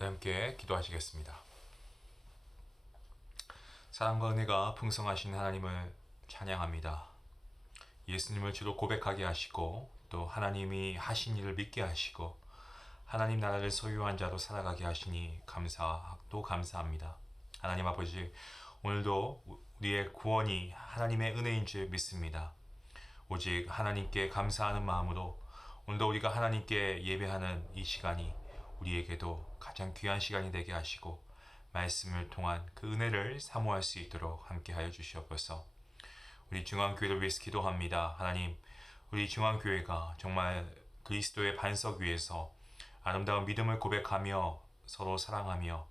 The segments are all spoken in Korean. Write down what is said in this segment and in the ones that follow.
네, 함께 기도하시겠습니다. 사랑과 은혜가 풍성하신 하나님을 찬양합니다. 예수님을 주로 고백하게 하시고 또 하나님이 하신 일을 믿게 하시고 하나님 나라를 소유한 자로 살아가게 하시니 감사합니다. 하나님 아버지, 오늘도 우리의 구원이 하나님의 은혜인 줄 믿습니다. 오직 하나님께 감사하는 마음으로 오늘도 우리가 하나님께 예배하는 이 시간이 우리에게도 가장 귀한 시간이 되게 하시고 말씀을 통한 그 은혜를 사모할 수 있도록 함께하여 주시옵소서. 우리 중앙교회를 위해서 기도합니다. 하나님, 우리 중앙교회가 정말 그리스도의 반석 위에서 아름다운 믿음을 고백하며 서로 사랑하며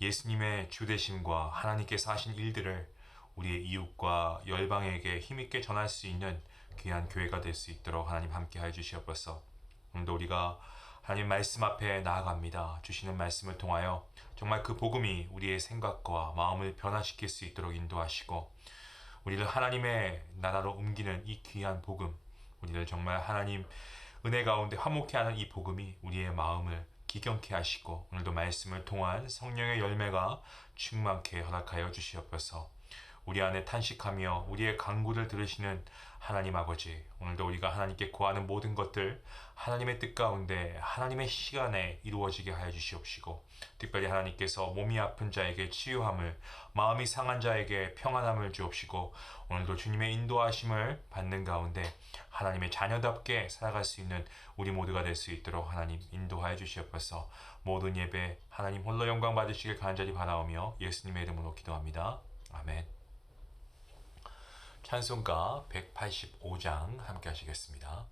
예수님의 주되심과 하나님께서 하신 일들을 우리의 이웃과 열방에게 힘있게 전할 수 있는 귀한 교회가 될 수 있도록 하나님 함께하여 주시옵소서. 오늘도 우리가 하나님 말씀 앞에 나아갑니다. 주시는 말씀을 통하여 정말 그 복음이 우리의 생각과 마음을 변화시킬 수 있도록 인도하시고 우리를 하나님의 나라로 옮기는 이 귀한 복음, 우리를 정말 하나님 은혜 가운데 화목케 하는 이 복음이 우리의 마음을 기경케 하시고 오늘도 말씀을 통한 성령의 열매가 충만케 허락하여 주시옵소서. 우리 안에 탄식하며 우리의 간구를 들으시는 하나님 아버지, 오늘도 우리가 하나님께 구하는 모든 것들 하나님의 뜻 가운데 하나님의 시간에 이루어지게 하여 주시옵시고 특별히 하나님께서 몸이 아픈 자에게 치유함을, 마음이 상한 자에게 평안함을 주옵시고 오늘도 주님의 인도하심을 받는 가운데 하나님의 자녀답게 살아갈 수 있는 우리 모두가 될 수 있도록 하나님 인도하여 주시옵소서. 모든 예배 하나님 홀로 영광 받으시길 간절히 바라오며 예수님의 이름으로 기도합니다. 아멘. 찬송가 185장 함께 하시겠습니다.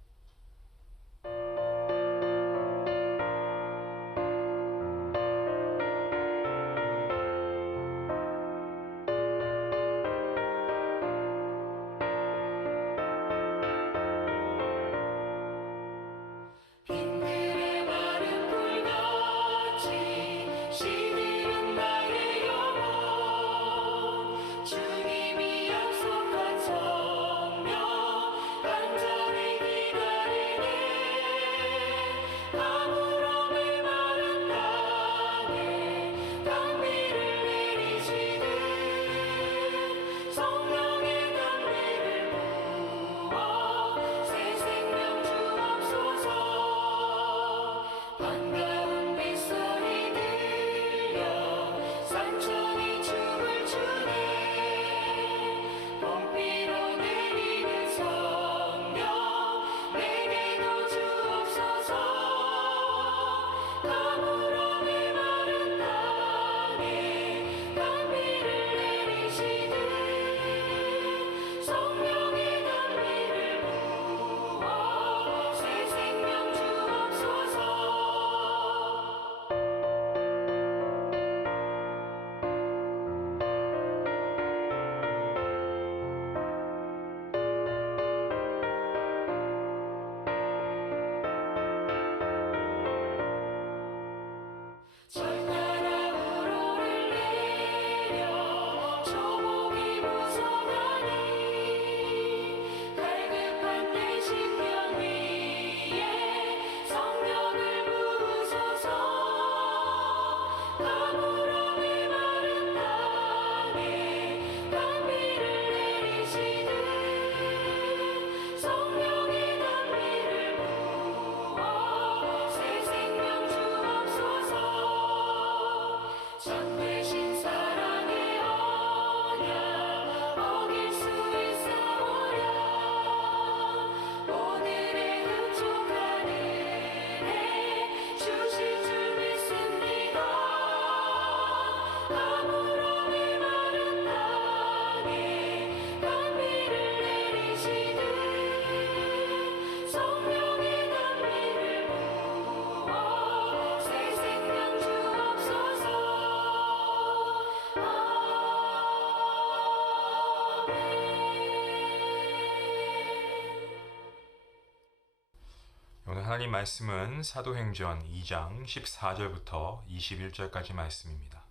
오늘 하나님 말씀은 사도행전 2장 14절부터 21절까지 말씀입니다.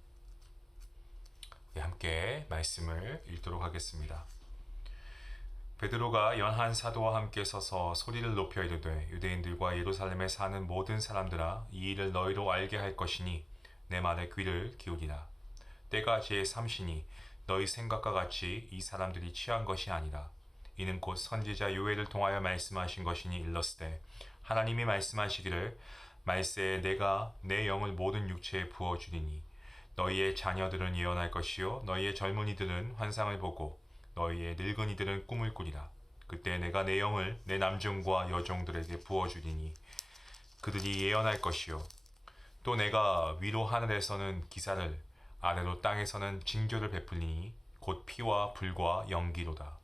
함께 말씀을 읽도록 하겠습니다. 베드로가 연한 사도와 함께 서서 소리를 높여 이르되 유대인들과 예루살렘에 사는 모든 사람들아 이 일을 너희로 알게 할 것이니 내 말에 귀를 기울이라. 때가 제3시니 너희 생각과 같이 이 사람들이 취한 것이 아니라 이는 곧 선지자 요엘을 통하여 말씀하신 것이니 일렀으되 하나님이 말씀하시기를 말세에 내가 내 영을 모든 육체에 부어주리니 너희의 자녀들은 예언할 것이요 너희의 젊은이들은 환상을 보고 너희의 늙은이들은 꿈을 꾸리라. 그때 내가 내 영을 내 남종과 여종들에게 부어주리니 그들이 예언할 것이요 또 내가 위로 하늘에서는 기사를 아래로 땅에서는 징조를 베풀리니 곧 피와 불과 연기로다.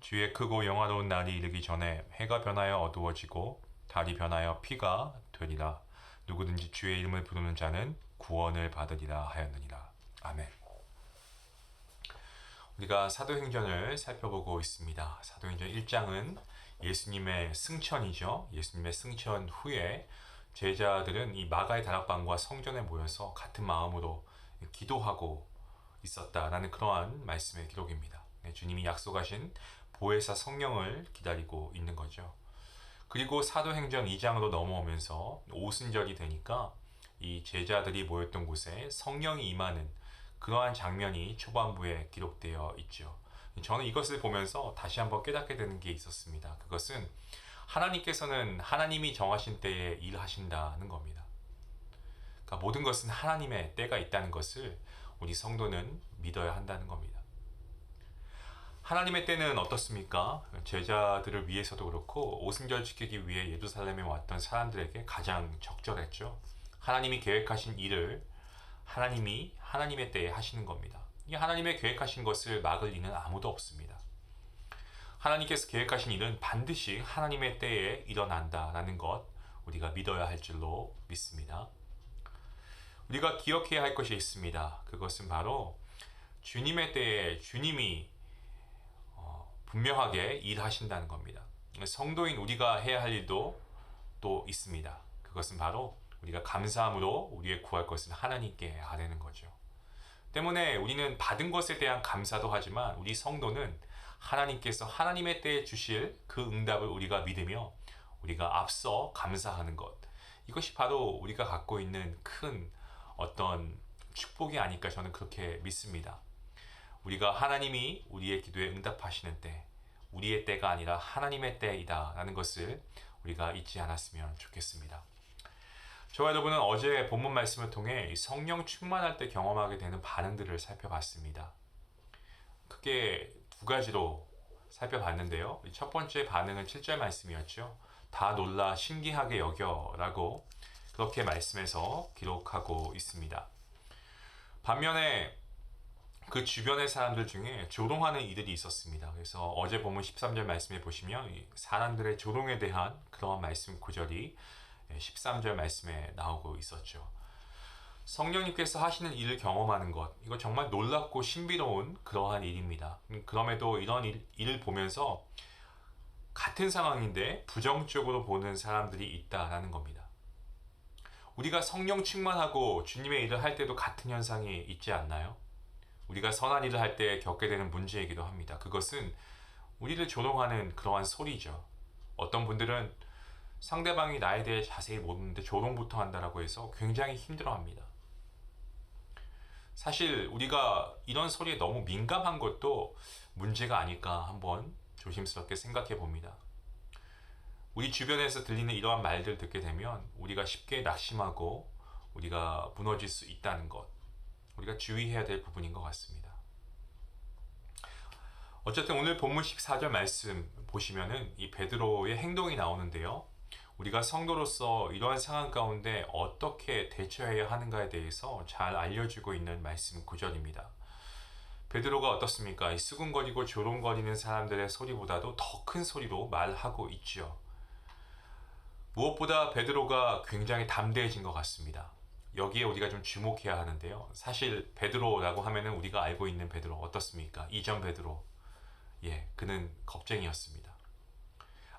주의 크고 영화로운 날이 이르기 전에 해가 변하여 어두워지고 달이 변하여 피가 되리라. 누구든지 주의 이름을 부르는 자는 구원을 받으리라 하였느니라. 아멘. 우리가 사도행전을 살펴보고 있습니다. 사도행전 1장은 예수님의 승천이죠. 예수님의 승천 후에 제자들은 이 마가의 다락방과 성전에 모여서 같은 마음으로 기도하고 있었다라는 그러한 말씀의 기록입니다. 주님이 약속하신 보혜사 성령을 기다리고 있는 거죠. 그리고 사도행전 2장으로 넘어오면서 오순절이 되니까 이 제자들이 모였던 곳에 성령이 임하는 그러한 장면이 초반부에 기록되어 있죠. 저는 이것을 보면서 다시 한번 깨닫게 되는 게 있었습니다. 그것은 하나님께서는 하나님이 정하신 때에 일하신다는 겁니다. 그러니까 모든 것은 하나님의 때가 있다는 것을 우리 성도는 믿어야 한다는 겁니다. 하나님의 때는 어떻습니까? 제자들을 위해서도 그렇고 오순절 지키기 위해 예루살렘에 왔던 사람들에게 가장 적절했죠. 하나님이 계획하신 일을 하나님이 하나님의 때에 하시는 겁니다. 이 하나님의 계획하신 것을 막을 이는 아무도 없습니다. 하나님께서 계획하신 일은 반드시 하나님의 때에 일어난다라는 것 우리가 믿어야 할 줄로 믿습니다. 우리가 기억해야 할 것이 있습니다. 그것은 바로 주님의 때에 주님이 분명하게 일하신다는 겁니다. 성도인 우리가 해야 할 일도 또 있습니다. 그것은 바로 우리가 감사함으로 우리의 구할 것은 하나님께 아뢰는 거죠. 때문에 우리는 받은 것에 대한 감사도 하지만 우리 성도는 하나님께서 하나님의 때에 주실 그 응답을 우리가 믿으며 우리가 앞서 감사하는 것, 이것이 바로 우리가 갖고 있는 큰 어떤 축복이 아닐까 저는 그렇게 믿습니다. 우리가 하나님이 우리의 기도에 응답하시는 때, 우리의 때가 아니라 하나님의 때이다 라는 것을 우리가 잊지 않았으면 좋겠습니다. 저와 여러분은 어제 본문 말씀을 통해 성령 충만할 때 경험하게 되는 반응들을 살펴봤습니다. 크게 두 가지로 살펴봤는데요. 첫 번째 반응은 7절 말씀이었죠. 다 놀라 신기하게 여겨 라고 그렇게 말씀에서 기록하고 있습니다. 반면에 그 주변의 사람들 중에 조롱하는 이들이 있었습니다. 그래서 어제 본문 13절 말씀에 보시면 사람들의 조롱에 대한 그런 말씀 구절이 13절 말씀에 나오고 있었죠. 성령님께서 하시는 일을 경험하는 것, 이거 정말 놀랍고 신비로운 그러한 일입니다. 그럼에도 이런 일을 보면서 같은 상황인데 부정적으로 보는 사람들이 있다라는 겁니다. 우리가 성령 충만하고 주님의 일을 할 때도 같은 현상이 있지 않나요? 우리가 선한 일을 할 때 겪게 되는 문제이기도 합니다. 그것은 우리를 조롱하는 그러한 소리죠. 어떤 분들은 상대방이 나에 대해 자세히 모르는데 조롱부터 한다라고 해서 굉장히 힘들어합니다. 사실 우리가 이런 소리에 너무 민감한 것도 문제가 아닐까 한번 조심스럽게 생각해 봅니다. 우리 주변에서 들리는 이러한 말들 듣게 되면 우리가 쉽게 낙심하고 우리가 무너질 수 있다는 것, 우리가 주의해야 될 부분인 것 같습니다. 어쨌든 오늘 본문 14절 말씀 보시면은 이 베드로의 행동이 나오는데요. 우리가 성도로서 이러한 상황 가운데 어떻게 대처해야 하는가에 대해서 잘 알려주고 있는 말씀 구절입니다. 베드로가 어떻습니까? 이 수군거리고 조롱거리는 사람들의 소리보다도 더 큰 소리로 말하고 있죠. 무엇보다 베드로가 굉장히 담대해진 것 같습니다. 여기에 우리가 좀 주목해야 하는데요. 사실 베드로라고 하면은 우리가 알고 있는 베드로 어떻습니까? 이전 베드로. 그는 겁쟁이였습니다.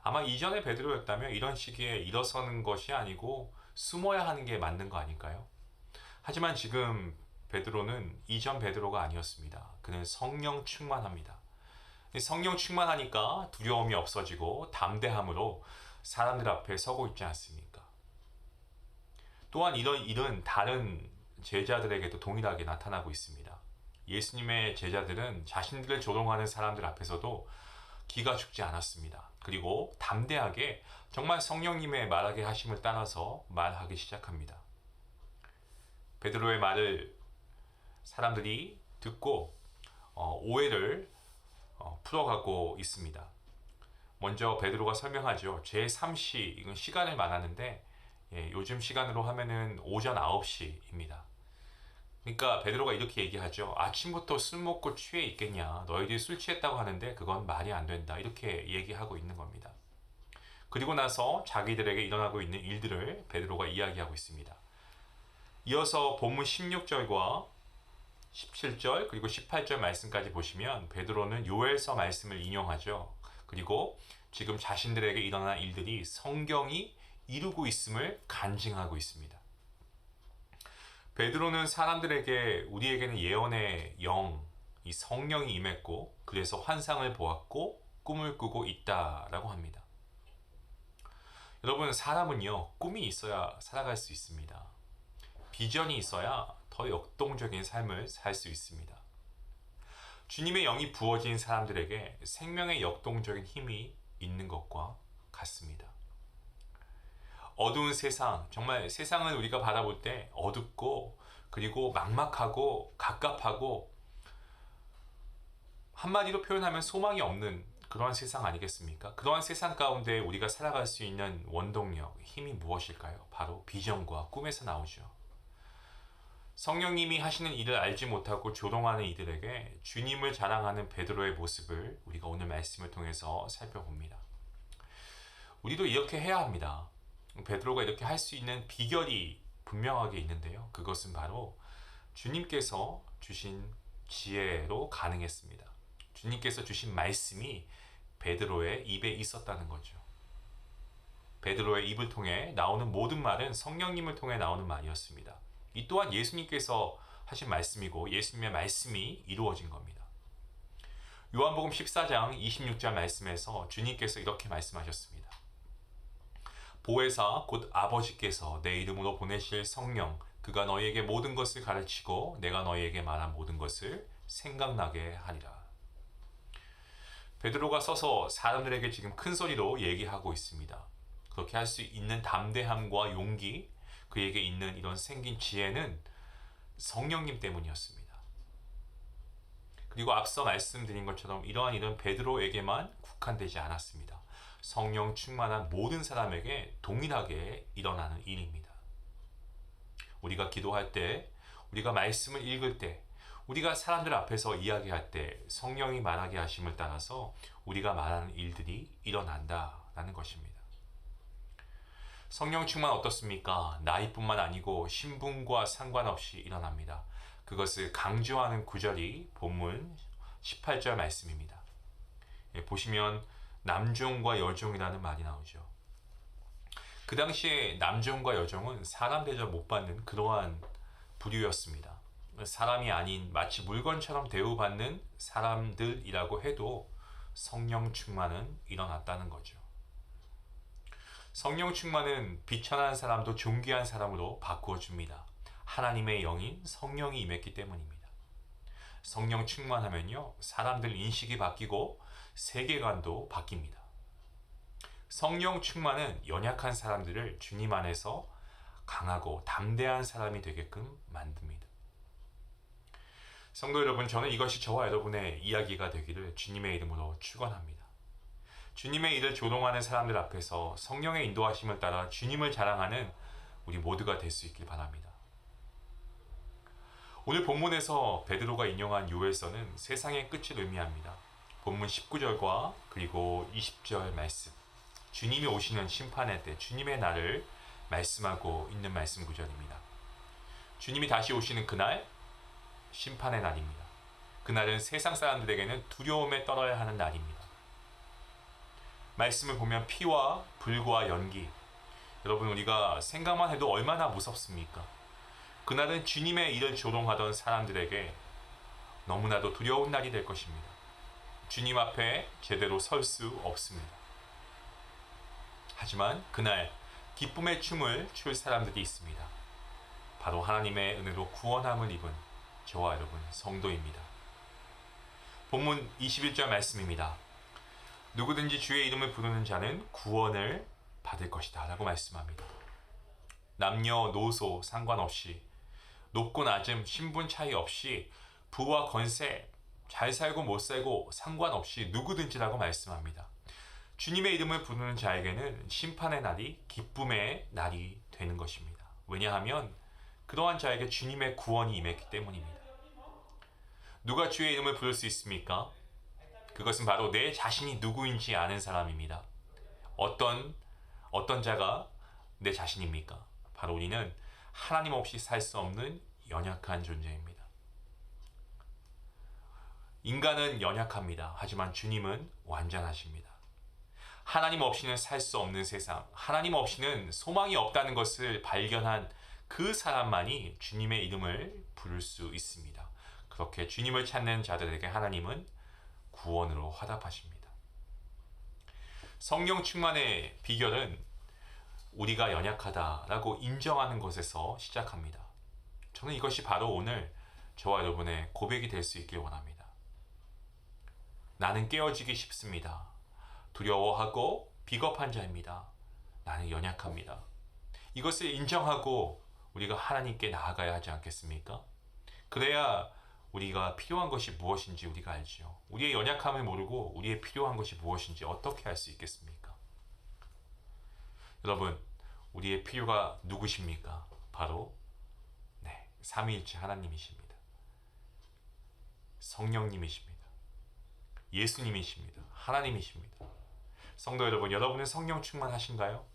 아마 이전의 베드로였다면 이런 시기에 일어서는 것이 아니고 숨어야 하는 게 맞는 거 아닐까요? 하지만 지금 베드로는 이전 베드로가 아니었습니다. 그는 성령 충만합니다. 성령 충만하니까 두려움이 없어지고 담대함으로 사람들 앞에 서고 있지 않습니까? 또한 이런 일은 다른 제자들에게도 동일하게 나타나고 있습니다. 예수님의 제자들은 자신들을 조롱하는 사람들 앞에서도 기가 죽지 않았습니다. 그리고 담대하게 정말 성령님의 말하게 하심을 따라서 말하기 시작합니다. 베드로의 말을 사람들이 듣고 오해를 풀어가고 있습니다. 먼저 베드로가 설명하죠. 제3시, 이건 시간을 말하는데 요즘 시간으로 하면은 오전 9시입니다. 그러니까 베드로가 이렇게 얘기하죠. 아침부터 술 먹고 취해 있겠냐. 너희들이 술 취했다고 하는데 그건 말이 안 된다. 이렇게 얘기하고 있는 겁니다. 그리고 나서 자기들에게 일어나고 있는 일들을 베드로가 이야기하고 있습니다. 이어서 본문 16절과 17절 그리고 18절 말씀까지 보시면 베드로는 요엘서 말씀을 인용하죠. 그리고 지금 자신들에게 일어난 일들이 성경이 이루고 있음을 간증하고 있습니다. 베드로는 사람들에게 우리에게는 예언의 영, 이 성령이 임했고 그래서 환상을 보았고 꿈을 꾸고 있다라고 합니다. 여러분, 사람은요, 꿈이 있어야 살아갈 수 있습니다. 비전이 있어야 더 역동적인 삶을 살 수 있습니다. 주님의 영이 부어진 사람들에게 생명의 역동적인 힘이 있는 것과 같습니다. 어두운 세상, 정말 세상을 우리가 바라볼 때 어둡고 그리고 막막하고 갑갑하고 한마디로 표현하면 소망이 없는 그러한 세상 아니겠습니까? 그러한 세상 가운데 우리가 살아갈 수 있는 원동력, 힘이 무엇일까요? 바로 비전과 꿈에서 나오죠. 성령님이 하시는 일을 알지 못하고 조롱하는 이들에게 주님을 자랑하는 베드로의 모습을 우리가 오늘 말씀을 통해서 살펴봅니다. 우리도 이렇게 해야 합니다. 베드로가 이렇게 할 수 있는 비결이 분명하게 있는데요. 그것은 바로 주님께서 주신 지혜로 가능했습니다. 주님께서 주신 말씀이 베드로의 입에 있었다는 거죠. 베드로의 입을 통해 나오는 모든 말은 성령님을 통해 나오는 말이었습니다. 이 또한 예수님께서 하신 말씀이고 예수님의 말씀이 이루어진 겁니다. 요한복음 14장 26절 말씀에서 주님께서 이렇게 말씀하셨습니다. 보혜사 곧 아버지께서 내 이름으로 보내실 성령 그가 너희에게 모든 것을 가르치고 내가 너희에게 말한 모든 것을 생각나게 하리라. 베드로가 서서 사람들에게 지금 큰 소리로 얘기하고 있습니다. 그렇게 할 수 있는 담대함과 용기, 그에게 있는 이런 생긴 지혜는 성령님 때문이었습니다. 그리고 앞서 말씀드린 것처럼 이러한 일은 베드로에게만 국한되지 않았습니다. 성령 충만한 모든 사람에게 동일하게 일어나는 일입니다. 우리가 기도할 때, 우리가 말씀을 읽을 때, 우리가 사람들 앞에서 이야기할 때 성령이 말하게 하심을 따라서 우리가 말하는 일들이 일어난다라는 것입니다. 성령 충만 어떻습니까? 나이뿐만 아니고 신분과 상관없이 일어납니다. 그것을 강조하는 구절이 본문 18절 말씀입니다. 보시면 남종과 여종이라는 말이 나오죠. 그 당시에 남종과 여종은 사람 대접 못 받는 그러한 부류였습니다. 사람이 아닌 마치 물건처럼 대우받는 사람들이라고 해도 성령 충만은 일어났다는 거죠. 성령 충만은 비천한 사람도 존귀한 사람으로 바꾸어 줍니다. 하나님의 영인 성령이 임했기 때문입니다. 성령 충만하면요, 사람들 인식이 바뀌고 세계관도 바뀝니다. 성령 충만은 연약한 사람들을 주님 안에서 강하고 담대한 사람이 되게끔 만듭니다. 성도 여러분, 저는 이것이 저와 여러분의 이야기가 되기를 주님의 이름으로 축원합니다. 주님의 일을 조롱하는 사람들 앞에서 성령의 인도하심을 따라 주님을 자랑하는 우리 모두가 될 수 있길 바랍니다. 오늘 본문에서 베드로가 인용한 요엘서는 세상의 끝을 의미합니다. 본문 19절과 그리고 20절 말씀, 주님이 오시는 심판의 때 주님의 날을 말씀하고 있는 말씀 구절입니다. 주님이 다시 오시는 그날, 심판의 날입니다. 그날은 세상 사람들에게는 두려움에 떨어야 하는 날입니다. 말씀을 보면 피와 불과 연기, 여러분, 우리가 생각만 해도 얼마나 무섭습니까? 그날은 주님의 일을 조롱하던 사람들에게 너무나도 두려운 날이 될 것입니다. 주님 앞에 제대로 설 수 없습니다. 하지만 그날 기쁨의 춤을 출 사람들이 있습니다. 바로 하나님의 은혜로 구원함을 입은 저와 여러분 성도입니다. 본문 21절 말씀입니다. 누구든지 주의 이름을 부르는 자는 구원을 받을 것이다 라고 말씀합니다. 남녀노소 상관없이 높고 낮음 신분 차이 없이 부와 권세 잘 살고 못 살고 상관없이 누구든지라고 말씀합니다. 주님의 이름을 부르는 자에게는 심판의 날이 기쁨의 날이 되는 것입니다. 왜냐하면 그러한 자에게 주님의 구원이 임했기 때문입니다. 누가 주의 이름을 부를 수 있습니까? 그것은 바로 내 자신이 누구인지 아는 사람입니다. 어떤 자가 내 자신입니까? 바로 우리는 하나님 없이 살 수 없는 연약한 존재입니다. 인간은 연약합니다. 하지만 주님은 완전하십니다. 하나님 없이는 살 수 없는 세상, 하나님 없이는 소망이 없다는 것을 발견한 그 사람만이 주님의 이름을 부를 수 있습니다. 그렇게 주님을 찾는 자들에게 하나님은 구원으로 화답하십니다. 성령 충만의 비결은 우리가 연약하다라고 인정하는 것에서 시작합니다. 저는 이것이 바로 오늘 저와 여러분의 고백이 될 수 있길 원합니다. 나는 깨어지기 쉽습니다. 두려워하고 비겁한 자입니다. 나는 연약합니다. 이것을 인정하고 우리가 하나님께 나아가야 하지 않겠습니까? 그래야 우리가 필요한 것이 무엇인지 우리가 알죠. 우리의 연약함을 모르고 우리의 필요한 것이 무엇인지 어떻게 알 수 있겠습니까? 여러분, 우리의 필요가 누구십니까? 바로 삼위일체 하나님이십니다. 성령님이십니다. 예수님이십니다. 하나님이십니다. 성도 여러분, 여러분은 성령 충만하신가요?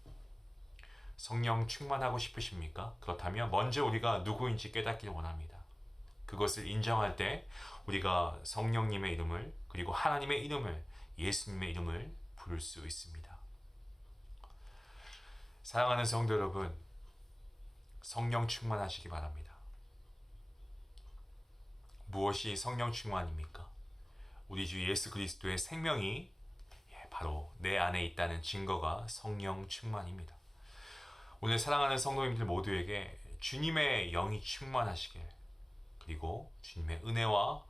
성령 충만하고 싶으십니까? 그렇다면 먼저 우리가 누구인지 깨닫길 원합니다. 그것을 인정할 때 우리가 성령님의 이름을 그리고 하나님의 이름을 예수님의 이름을 부를 수 있습니다. 사랑하는 성도 여러분, 성령 충만하시기 바랍니다. 무엇이 성령 충만입니까? 우리 주 예수 그리스도의 생명이 바로 내 안에 있다는 증거가 성령 충만입니다. 오늘 사랑하는 성도님들 모두에게 주님의 영이 충만하시길, 그리고 주님의 은혜와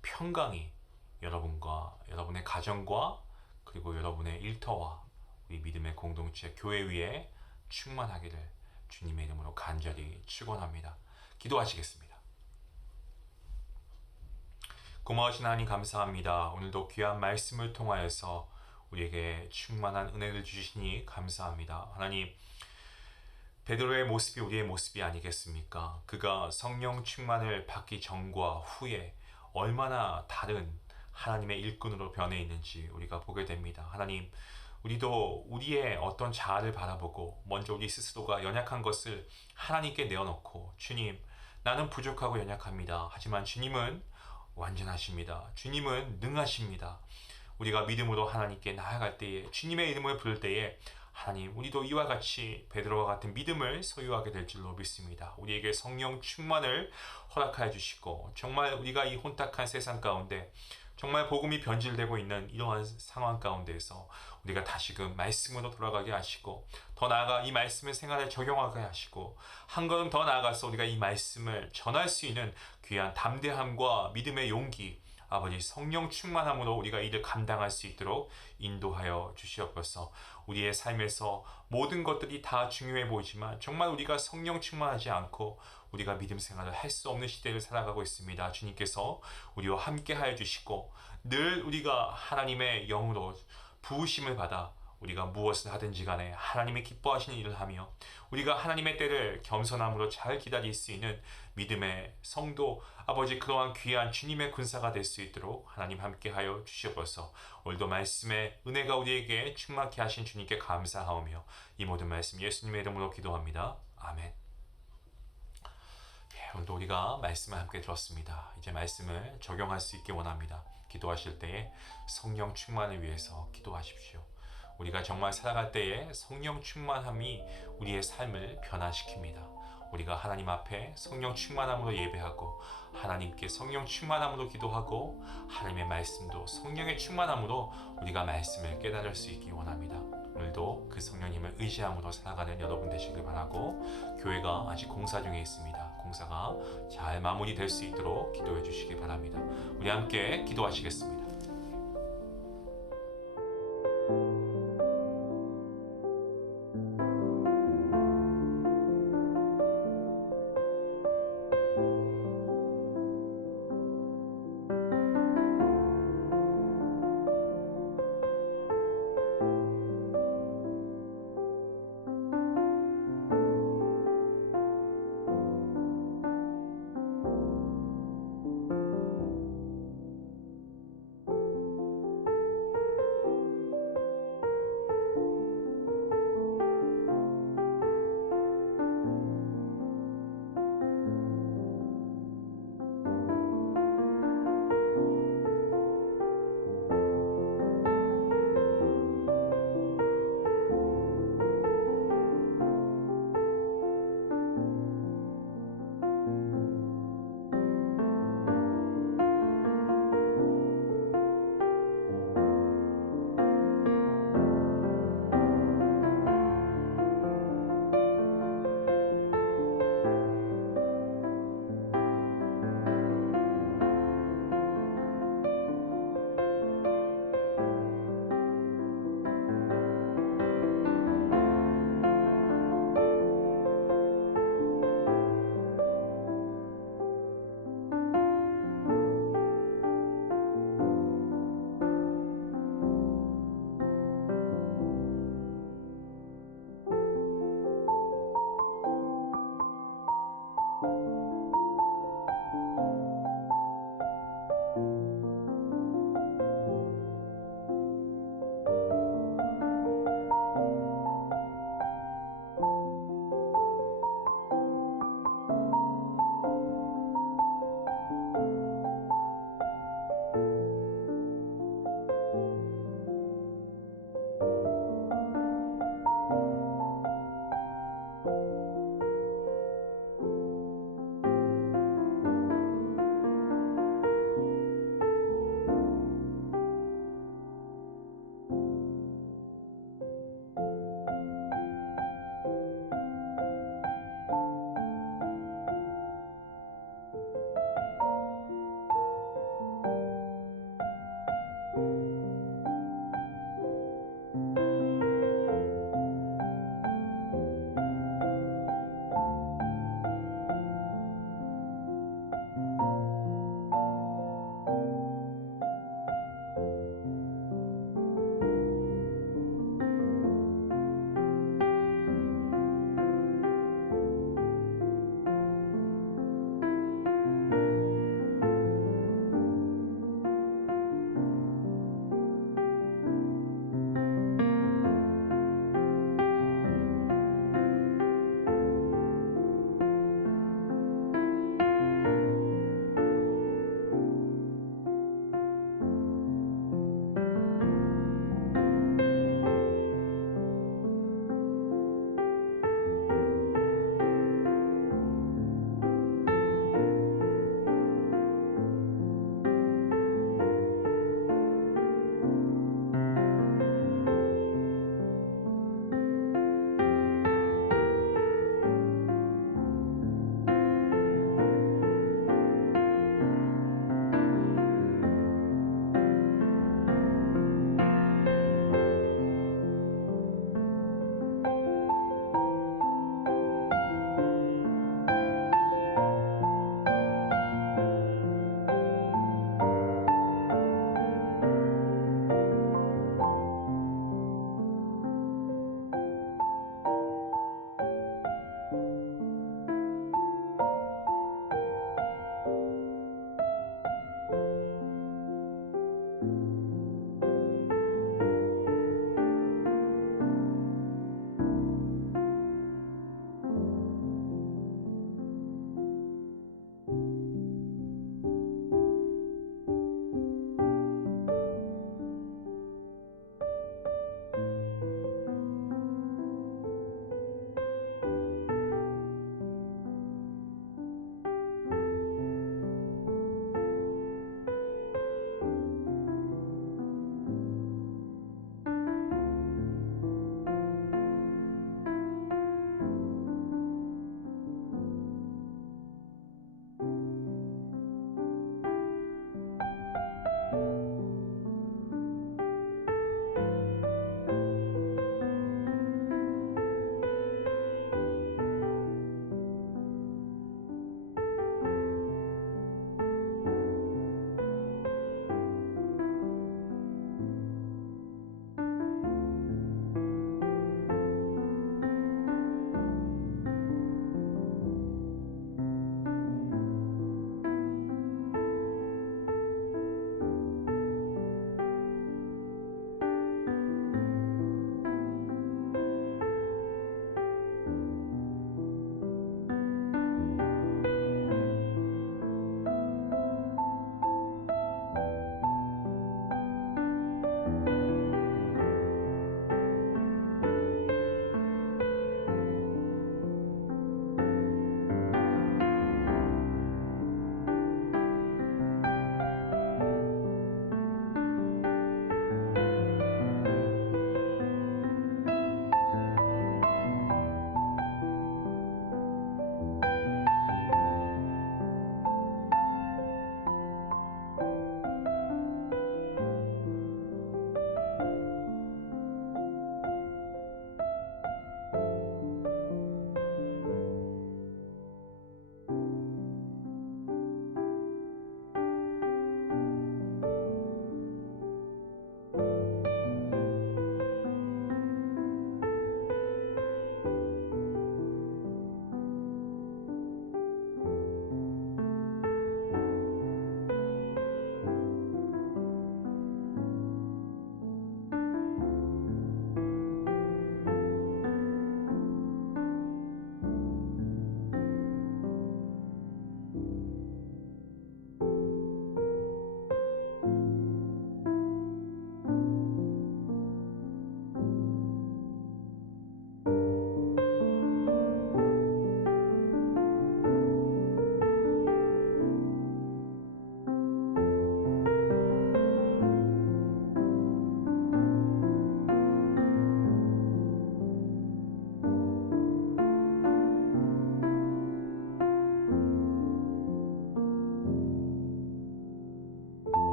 평강이 여러분과 여러분의 가정과 그리고 여러분의 일터와 우리 믿음의 공동체 교회 위에 충만하기를 주님의 이름으로 간절히 축원합니다. 기도하시겠습니다. 고마우신 하나님 감사합니다. 오늘도 귀한 말씀을 통하여서 우리에게 충만한 은혜를 주시니 감사합니다. 하나님, 베드로의 모습이 우리의 모습이 아니겠습니까? 그가 성령 충만을 받기 전과 후에 얼마나 다른 하나님의 일꾼으로 변해 있는지 우리가 보게 됩니다. 하나님, 우리도 우리의 어떤 자아를 바라보고 먼저 우리 스스로가 연약한 것을 하나님께 내어놓고, 주님, 나는 부족하고 연약합니다. 하지만 주님은 완전하십니다. 주님은 능하십니다. 우리가 믿음으로 하나님께 나아갈 때에, 주님의 이름을 부를 때에 하나님, 우리도 이와 같이 베드로와 같은 믿음을 소유하게 될 줄로 믿습니다. 우리에게 성령 충만을 허락하여 주시고, 정말 우리가 이 혼탁한 세상 가운데 정말 복음이 변질되고 있는 이러한 상황 가운데에서 우리가 다시금 말씀으로 돌아가게 하시고, 더 나아가 이 말씀을 생활에 적용하게 하시고, 한 걸음 더 나아가서 우리가 이 말씀을 전할 수 있는 귀한 담대함과 믿음의 용기, 아버지 성령 충만함으로 우리가 이를 감당할 수 있도록 인도하여 주시옵소서. 우리의 삶에서 모든 것들이 다 중요해 보이지만 정말 우리가 성령 충만하지 않고 우리가 믿음 생활을 할 수 없는 시대를 살아가고 있습니다. 주님께서 우리와 함께 하여 주시고, 늘 우리가 하나님의 영으로 부으심을 받아 우리가 무엇을 하든지 간에 하나님의 기뻐하시는 일을 하며 우리가 하나님의 때를 겸손함으로 잘 기다릴 수 있는 믿음의 성도, 아버지, 그러한 귀한 주님의 군사가 될 수 있도록 하나님 함께하여 주시옵소서. 오늘도 말씀의 은혜가 우리에게 충만케 하신 주님께 감사하오며 이 모든 말씀 예수님의 이름으로 기도합니다. 아멘. 오늘도 우리가 말씀을 함께 들었습니다. 이제 말씀을 적용할 수 있게 원합니다. 기도하실 때에 성령 충만을 위해서 기도하십시오. 우리가 정말 살아갈 때에 성령 충만함이 우리의 삶을 변화시킵니다. 우리가 하나님 앞에 성령 충만함으로 예배하고 하나님께 성령 충만함으로 기도하고 하나님의 말씀도 성령의 충만함으로 우리가 말씀을 깨달을 수 있기 원합니다. 오늘도 그 성령님을 의지함으로 살아가는 여러분 되시길 바라고, 교회가 아직 공사 중에 있습니다. 공사가 잘 마무리될 수 있도록 기도해 주시기 바랍니다. 우리 함께 기도하시겠습니다.